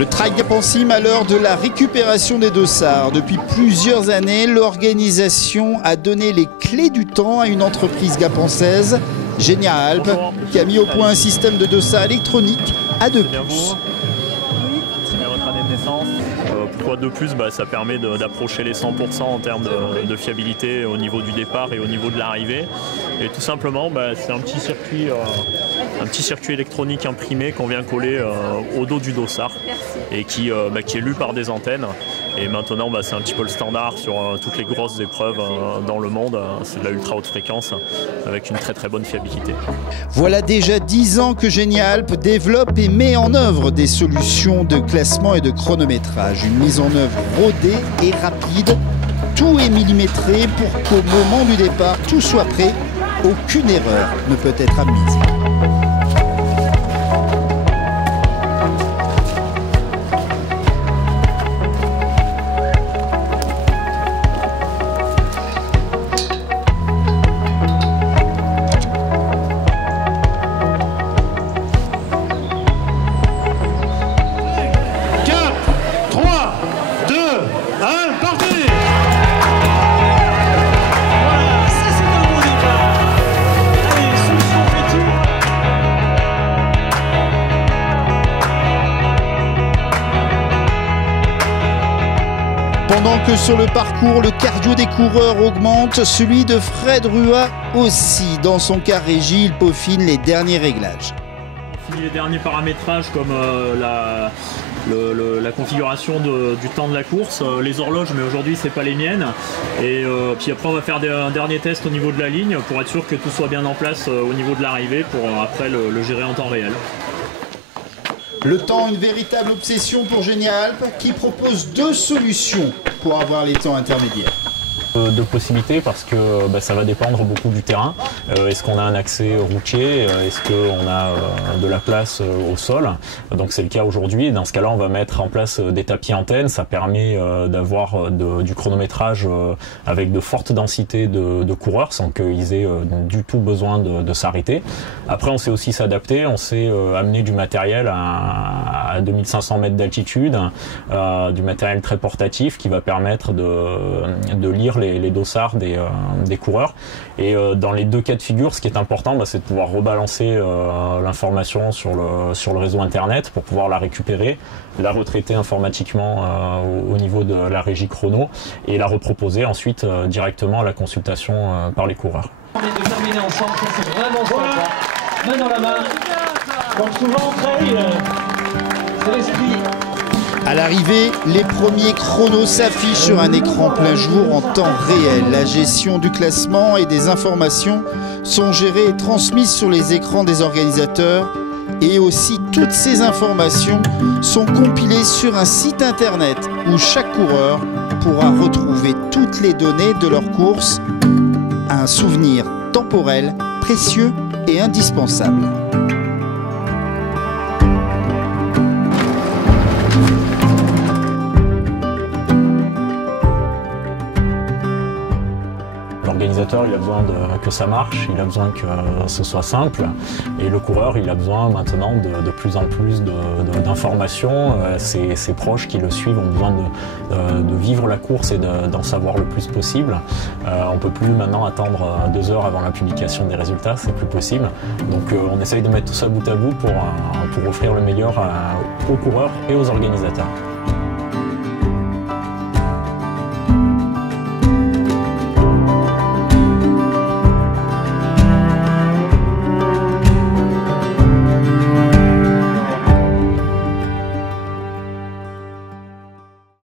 Le Trail Gap-en-Cime à l'heure de la récupération des dossards. Depuis plusieurs années, l'organisation a donné les clés du temps à une entreprise gapençaise, Genia Alp, qui a mis au point un système de dossard électronique à 2 pouces. C'est bien votre année de naissance. Pourquoi 2 plus? Ça permet d'approcher les 100% en termes de fiabilité au niveau du départ et au niveau de l'arrivée. Et tout simplement, c'est un petit circuit électronique imprimé qu'on vient coller au dos du dossard et qui est lu par des antennes. Et maintenant, c'est un petit peu le standard sur toutes les grosses épreuves dans le monde. C'est de la ultra haute fréquence avec une très très bonne fiabilité. Voilà déjà 10 ans que Genia Alp développe et met en œuvre des solutions de classement et de chronométrage. Une mise en œuvre rodée et rapide. Tout est millimétré pour qu'au moment du départ, tout soit prêt. Aucune erreur ne peut être admise. Pendant que sur le parcours, le cardio des coureurs augmente, celui de Fred Ruat aussi. Dans son car régie, il peaufine les derniers réglages. On finit les derniers paramétrages comme la configuration du temps de la course, les horloges, mais aujourd'hui c'est pas les miennes. Et puis après on va faire un dernier test au niveau de la ligne pour être sûr que tout soit bien en place au niveau de l'arrivée pour après le gérer en temps réel. Le temps, une véritable obsession pour Genia Alp qui propose 2 solutions pour avoir les temps intermédiaires. De possibilités parce que ça va dépendre beaucoup du terrain. Est-ce qu'on a un accès routier? Est-ce qu'on a de la place au sol? Donc c'est le cas aujourd'hui. Dans ce cas-là, on va mettre en place des tapis antennes. Ça permet d'avoir du chronométrage avec de fortes densités de coureurs sans qu'ils aient du tout besoin de s'arrêter. Après, on sait aussi s'adapter. On sait amener du matériel à 2500 mètres d'altitude, du matériel très portatif qui va permettre de lire les dossards des coureurs. Et dans les 2 cas de figure, ce qui est important, c'est de pouvoir rebalancer l'information sur le réseau internet pour pouvoir la récupérer, la retraiter informatiquement au niveau de la régie chrono et la reproposer ensuite directement à la consultation par les coureurs. On est déterminés ensemble, ça c'est vraiment sympa. Main dans la main. Comme souvent, trail, c'est l'esprit. À l'arrivée, les premiers chronos s'affichent sur un écran plein jour en temps réel. La gestion du classement et des informations sont gérées et transmises sur les écrans des organisateurs. Et aussi, toutes ces informations sont compilées sur un site internet où chaque coureur pourra retrouver toutes les données de leur course. Un souvenir temporel, précieux et indispensable. L'organisateur, il a besoin que ça marche, il a besoin que ce soit simple, et le coureur, il a besoin maintenant de plus en plus d'informations. Ses proches qui le suivent ont besoin de vivre la course et d'en savoir le plus possible. On ne peut plus maintenant attendre 2 heures avant la publication des résultats, c'est plus possible. Donc on essaye de mettre tout ça bout à bout pour offrir le meilleur aux coureurs et aux organisateurs.